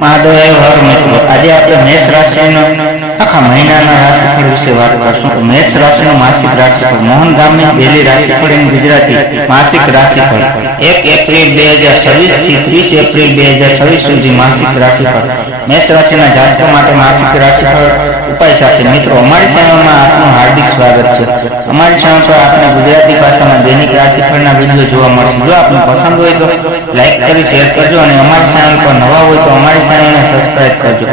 મહાદેવ હર મિત્રો, આજે આપણે મેષ રાશિનો આખા મહિનાના રાશિફળ વિશે વાત કરશું. તો મેષ રાશિનું માસિક રાશિફળ, મોહન ગામે ડેલી રાશિફળ એમ ગુજરાતી માસિક રાશિફળ 1 એપ્રિલ 2026 થી 30 એપ્રિલ 2026 સુધી માસિક રાશિફળ. મેષ રાશિના જાતકો માટે માસિક રાશિફળ ઉપાય સાથે મિત્રો અમારી ચેનલમાં આપનું હાર્દિક સ્વાગત છે. અમારી ચેનલ પર આપને ગુજરાતી ભાષામાં દૈનિક રાશિફળના વિડીયો જોવા મળશે. જો આપને પસંદ હોય તો લાઈક કરી શેર કરજો અને અમારી ચેનલ પર નવા હોય તો અમારી ચેનલને સબસ્ક્રાઇબ કરજો.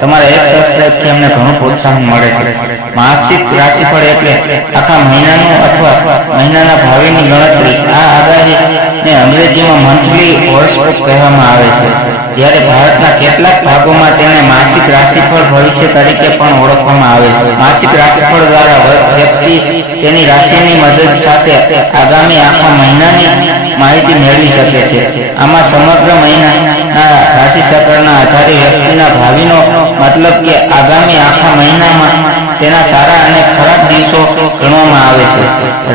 તમારા એક સબસ્ક્રાઇબથી અમને ઘણું પ્રોત્સાહન મળે છે. માસિક રાશિફળ એટલે આખા મહિનાનું અથવા મહિનાના ભાવિની ગણતરી. આ આગાહીને અંગ્રેજીમાં મંથલી હોરોસ્કોપ કહેવામાં આવે છે, જ્યારે ભારતના કેટલાક ભાગોમાં તેને માસિક રાશિફળ ભવિષ્ય તરીકે પણ ઓળખવામાં આવે છે. માસિક રાશિફળ દ્વારા વ્યક્તિ તેની રાશિની મદદ સાથે આગામી આખા મહિનાની માહિતી મેળવી શકે છે. આમાં સમગ્ર મહિનાના રાશિચક્રના આધારે વ્યક્તિના ભાવિનો મતલબ કે આગામી આખા મહિનામાં તેના સારા અને ખરાબ દિવસો ગણવામાં આવે છે.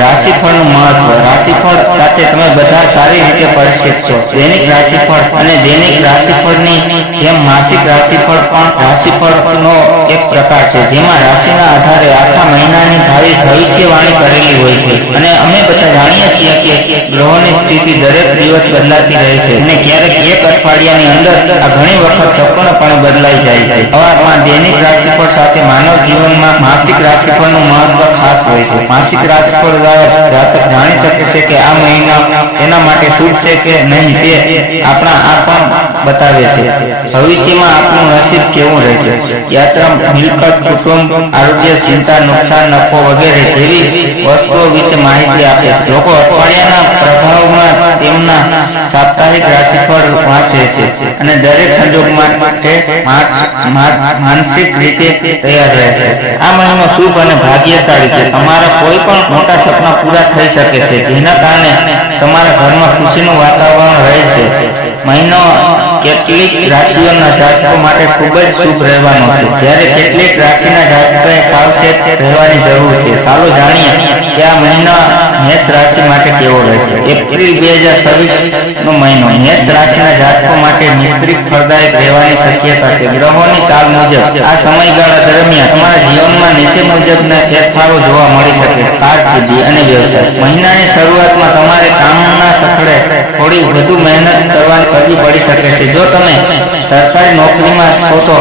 રાશિફળનું મહત્વ. રાશિફળ સાથે તમે બધા સારી રીતે પરિચિત છો. દૈનિક રાશિફળ અને દૈનિક રાશિફળની જેમ માસિક રાશિફળ પણ રાશિફળનો એક પ્રકાર છે, જેમાં રાશિના આધારે આખા મહિનાની ભવિષ્યવાણી કરેલી હોય છે. અને અમે બધા જાણીએ છીએ કે ગ્રહોની સ્થિતિ દરેક દિવસ બદલાતી રહે છે અને ક્યારેક એક અઠવાડિયાની અંદર આ ઘણી વખત સંપૂર્ણપણે બદલાઈ જાય છે. હવામાન. દૈનિક રાશિફળ સાથે માનવ જીવનમાં માસિક રાશિફળનું મહત્વ ખાસ હોય છે. માસિક રાશિફળ દ્વારા જાતક જાણી શકે છે કે આ મહિના તેના માટે શુભ છે કે નહીં, તે આપણા આ પણ બતાવે છે. ભવિષ્યમાં આપણું નસીબ કેવું રહેશે. યાત્રા, મિલકત, કુટુંબ, આરોગ્ય, ચિંતા, નુકસાન, નફો વગેરે જેવી વસ્તુઓ વિશે માહિતી આપે છે. લોકો અઠવાડિયાના પ્રભાવમાં તેમના સાપ્તાહિક રાશિફળ વાંચે છે અને દરેક સંજોગ માટે માનસિક રીતે તૈયાર રહે છે. આ મહિનો શુભ અને ભાગ્યશાળી છે. તમારા કોઈ પણ મોટા સપના પૂરા થઈ શકે છે, જેના કારણે તમારા ઘરમાં ખુશીનું વાતાવરણ રહે છે. મહિનો કેટલીક રાશિઓના જાતકો માટે ખૂબ જ શુભ રહેવાનો છે, જ્યારે કેટલીક રાશિના જાતકોએ સાવચેત રહેવાની જરૂર છે. ચાલો જાણીએ કે આ મહિના મેષ રાશિ માટે કેવો રહેશે. એપ્રિલ 2026 નો મહિનો મેષ રાશિના જાતકો માટે મિશ્રિત ફળદાયક રહેવાની શક્યતા છે. ગ્રહોની ચાલ મુજબ આ સમયગાળા દરમિયાન તમારા જીવનમાં નીચે મુજબના ફેરફારો જોવા મળી શકે છે. કારકિર્દી અને વ્યવસાય. મહિનાની શરૂઆતમાં તમારે કામના સ્થળે થોડી વધુ મહેનત કરવી પડી શકે છે. જો તમે સરકારી નોકરીમાં છો તો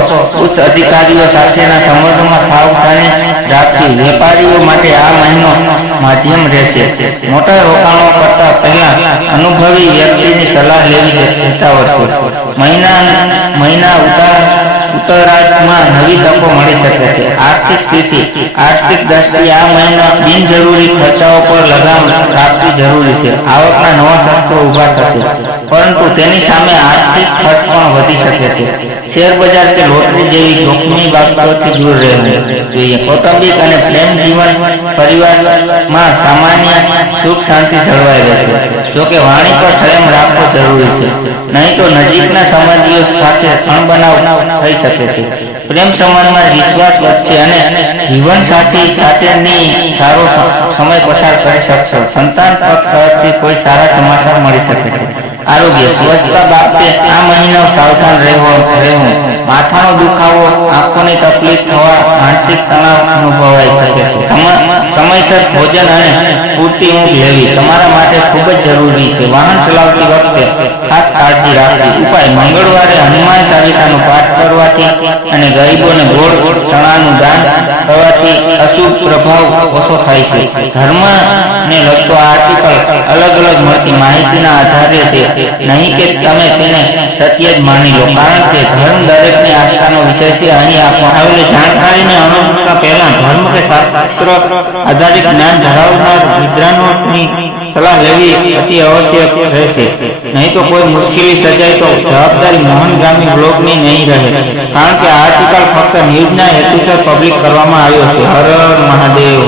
ઉચ્ચ અધિકારીઓ સાથેના સંબંધોમાં સાવધાની રાખવી. વેપારીઓ માટે આ મહિનો માધ્યમ રહેશે. મોટા રોકાણો કરતા પહેલા અનુભવી વ્યક્તિની સલાહ લેવી હિતાવહ છે. મહિના ઉત્તરાર્ધમાં નવી તકો મળી શકે છે. આર્થિક સ્થિતિ. આર્થિક દ્રષ્ટિએ આ મહિના બિનજરૂરી ખર્ચાઓ પર લગામ રાખવી જરૂરી છે. આવકના નવા શસ્ત્રો ઉભા થશે, પરંતુ તેની સામે આર્થિક ખર્ચ પણ વધી શકે છે. શેર બજાર કે લોટરી જેવી જોખમી બાબતોથી દૂર રહેવું જોઈએ. કૌટુંબિક અને પ્રેમ જીવન. પરિવારમાં સામાન્ય સુખ શાંતિ જળવાઈ રહેશે. જોકે વાણી પર સંયમ રાખવો જરૂરી છે, નહીં તો નજીકના સંબંધીઓ સાથે અણબનાવ થઈ શકે છે. પ્રેમ સંબંધમાં વિશ્વાસ વધશે અને જીવનસાથી સાથેની સારો સમય પસાર કરી શકશો. સંતાન પક્ષ તરફથી કોઈ સારા સમાચાર મળી શકે છે. આરોગ્ય. સ્વચ્છતા બાબતે આ મહિનો સાવધાન રહેવું. માથાનો દુખાવો, આંખોની તકલીફ થવા, માનસિક તણાવ અનુભવાઈ શકે છે. સમયસર ભોજન અને પૂરતી ઊંઘ લેવી તમારા માટે ખૂબ જ જરૂરી છે. વાહન ચલાવતી વખતે ખાસ કાળજી રાખવી. ઉપાય. મંગળવારે હનુમાન ચાલીસાનો પાઠ કરવાથી અને ગરીબોને ગોળ ચણાનું દાન કરવાથી અશુભ પ્રભાવ ઓછો થાય છે. ધર્મને લગતો આર્ટિકલ અલગ અલગ મળતી માહિતીના આધારે છે, નહીં કે તમે તેને સત્ય જ માની લો, કારણ કે ધર્મ દરેકની આસ્થાનો વિષય છે. અહીં આપવામાં આવેલી જાણકારીને અનુસરતા પહેલા ધર્મ કે શાસ્ત્ર આધારિત જ્ઞાન ધરાવનાર વિદ્વાનોની સલાહ લેવી અતિ આવશ્યક રહેશે, નહીં તો કોઈ મુશ્કેલી સર્જાય તો જવાબદારી મોહનગામી બ્લોગની નહીં રહે, કારણ કે આ આર્ટિકલ ફક્ત ન્યૂઝના હેતુસર પબ્લિક કરવામાં આવ્યો છે. હર હર મહાદેવ.